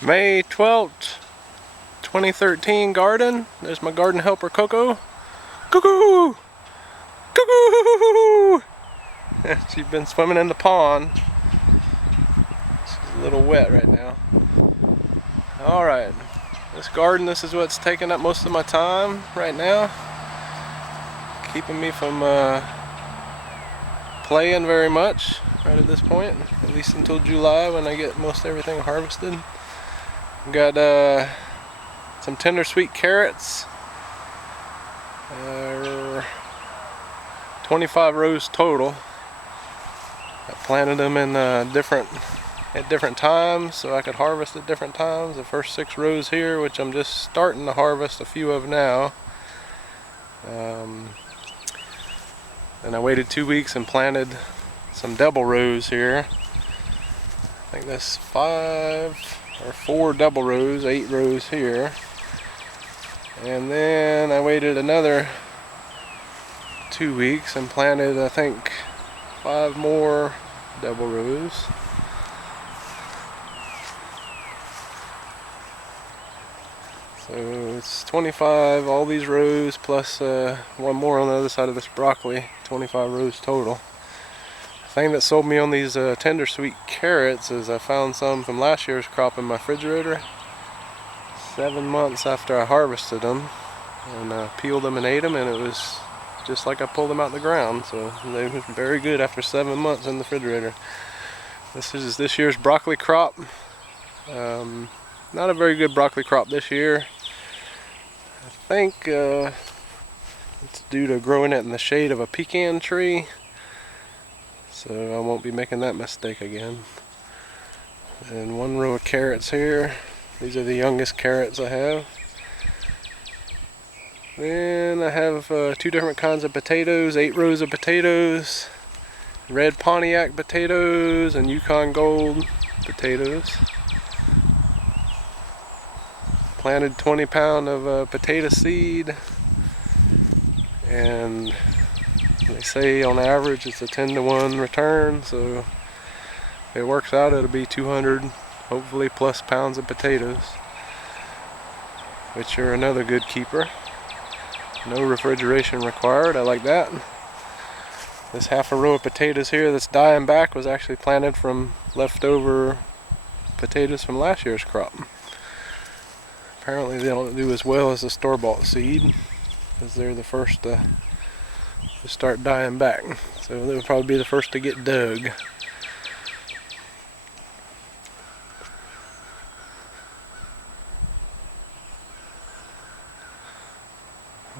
May 12th, 2013 garden. There's my garden helper Coco. Cuckoo! Cuckoo! She's been swimming in the pond. She's a little wet right now. Alright, this garden, this is what's taking up most of my time right now. Keeping me from playing very much right at this point, at least until July when I get most everything harvested. Got some tender sweet carrots, 25 rows total. I planted them in at different times so I could harvest at different times. The first 6 rows here, which I'm just starting to harvest a few of now. Then I waited 2 weeks and planted some double rows here. I think that's 5 or 4 double rows, 8 rows here. And then I waited another 2 weeks and planted, I think, 5 more double rows. So it's 25, all these rows, plus one more on the other side of this broccoli, 25 rows total. The thing that sold me on these tender sweet carrots is I found some from last year's crop in my refrigerator 7 months after I harvested them, and peeled them and ate them, and it was just like I pulled them out of the ground. So they were very good after 7 months in the refrigerator. This is this year's broccoli crop. Not a very good broccoli crop this year. I think it's due to growing it in the shade of a pecan tree. So I won't be making that mistake again. And 1 row of carrots here. These are the youngest carrots I have. Then I have 2 different kinds of potatoes, 8 rows of potatoes, red Pontiac potatoes and Yukon Gold potatoes. Planted 20 pound of potato seed, and they say on average it's a 10-to-1 return, so if it works out it'll be 200 hopefully plus pounds of potatoes, which are another good keeper. No refrigeration required, I like that. This half a row of potatoes here that's dying back was actually planted from leftover potatoes from last year's crop. Apparently they don't do as well as the store-bought seed, because they're the first to start dying back. So they'll probably be the first to get dug. It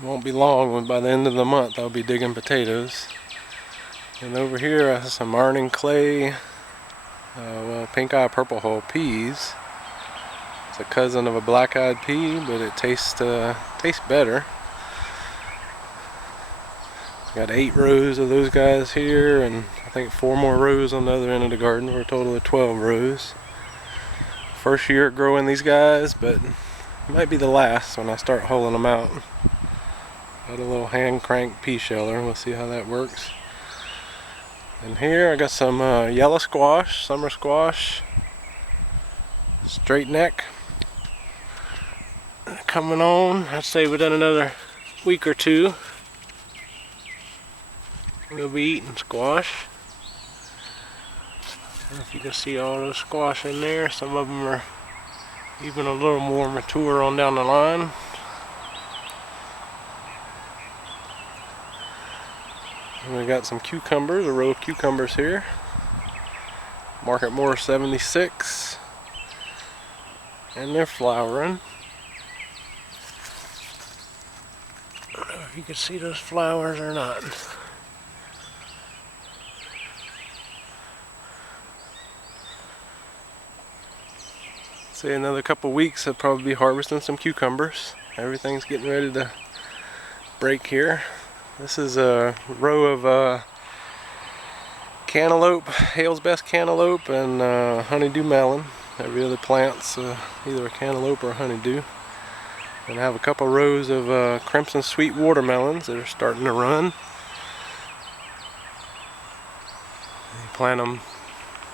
won't be long when by the end of the month I'll be digging potatoes. And over here I have some Arning Clay, pink eye purple hull peas. It's a cousin of a black-eyed pea, but it tastes better. Got 8 rows of those guys here, and I think 4 more rows on the other end of the garden for a total of 12 rows. First year growing these guys, but it might be the last when I start hulling them out. Got a little hand crank pea sheller, we'll see how that works. And here I got some yellow squash, summer squash, straight neck. Coming on, I'd say within another week or 2 we'll be eating squash. I don't know if you can see all those squash in there. Some of them are even a little more mature on down the line. And we got some cucumbers, a row of cucumbers here. Market More 76. And they're flowering. I don't know if you can see those flowers or not. Say another couple weeks I'll probably be harvesting some cucumbers. Everything's getting ready to break here. This is a row of cantaloupe, Hale's Best cantaloupe, and honeydew melon. Every other plant's either a cantaloupe or a honeydew. And I have a couple rows of crimson sweet watermelons that are starting to run. You plant them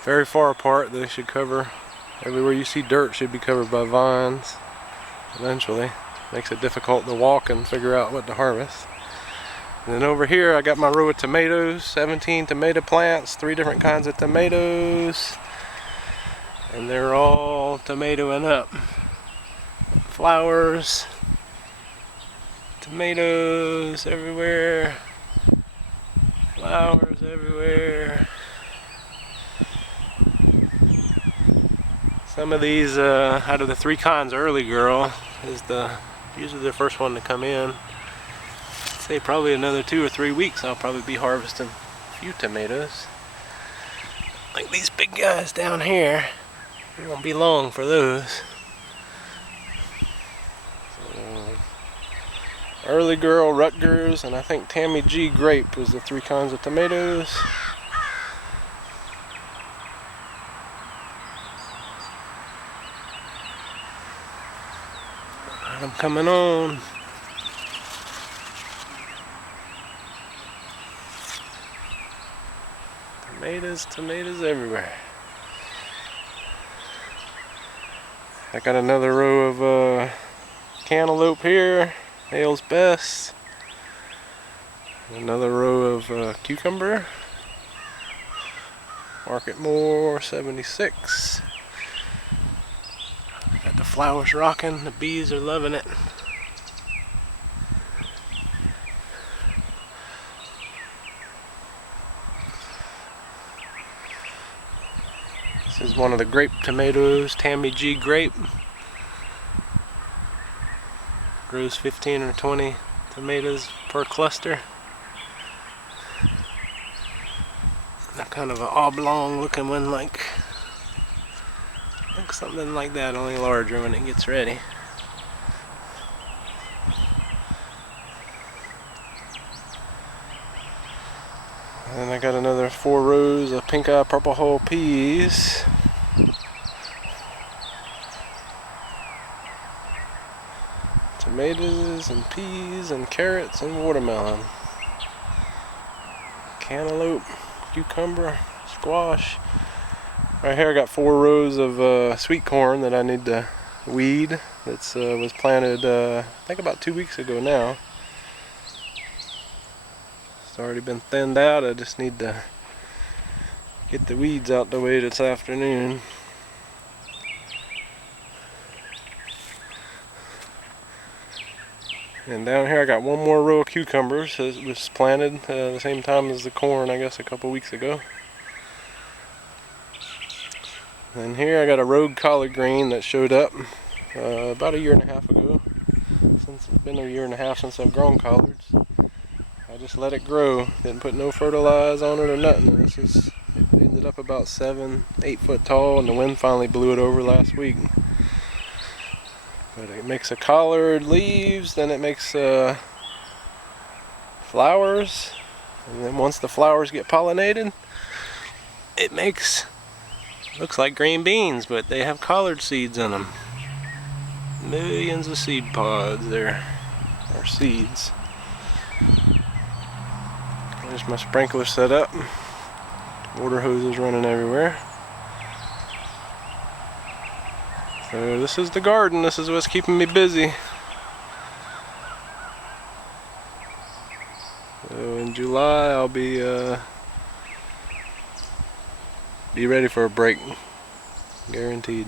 very far apart. They should cover Everywhere you see dirt should be covered by vines eventually. Makes it difficult to walk and figure out what to harvest. And then over here I got my row of tomatoes, 17 tomato plants, 3 different kinds of tomatoes. And they're all tomatoing up. Flowers, tomatoes everywhere, flowers everywhere. Some of these, out of the 3 kinds, Early Girl is usually the first one to come in. I'd say probably another 2 or 3 weeks I'll probably be harvesting a few tomatoes. Like these big guys down here, it won't be long for those. Early Girl, Rutgers, and I think Tammy G Grape was the 3 kinds of tomatoes. I'm coming on. Tomatoes everywhere. I got another row of cantaloupe here, Hale's Best. Another row of cucumber, Market More 76. Got the flowers rocking, the bees are loving it. This is one of the grape tomatoes, Tammy G Grape. Grows 15 or 20 tomatoes per cluster. Kind of an oblong looking one, like something like that, only larger when it gets ready. And then I got another 4 rows of pink eye purple hull peas. Tomatoes and peas and carrots and watermelon. Cantaloupe, cucumber, squash. Right here I got 4 rows of sweet corn that I need to weed. That was planted I think about 2 weeks ago now. It's already been thinned out. I just need to get the weeds out the way this afternoon. And down here I got 1 more row of cucumbers. It was planted the same time as the corn, I guess, a couple weeks ago. And here I got a rogue collard green that showed up about 1.5 years ago. Since it's been 1.5 years since I've grown collards. I just let it grow. Didn't put no fertilizer on it or nothing. It ended up about 7-8 foot tall, and the wind finally blew it over last week. But it makes a collard leaves, then it makes flowers, and then once the flowers get pollinated, it makes, looks like green beans, but they have collard seeds in them. Millions of seed pods there, or seeds. There's my sprinkler set up. Water hoses running everywhere. So this is the garden. This is what's keeping me busy. So in July I'll be ready for a break. Guaranteed.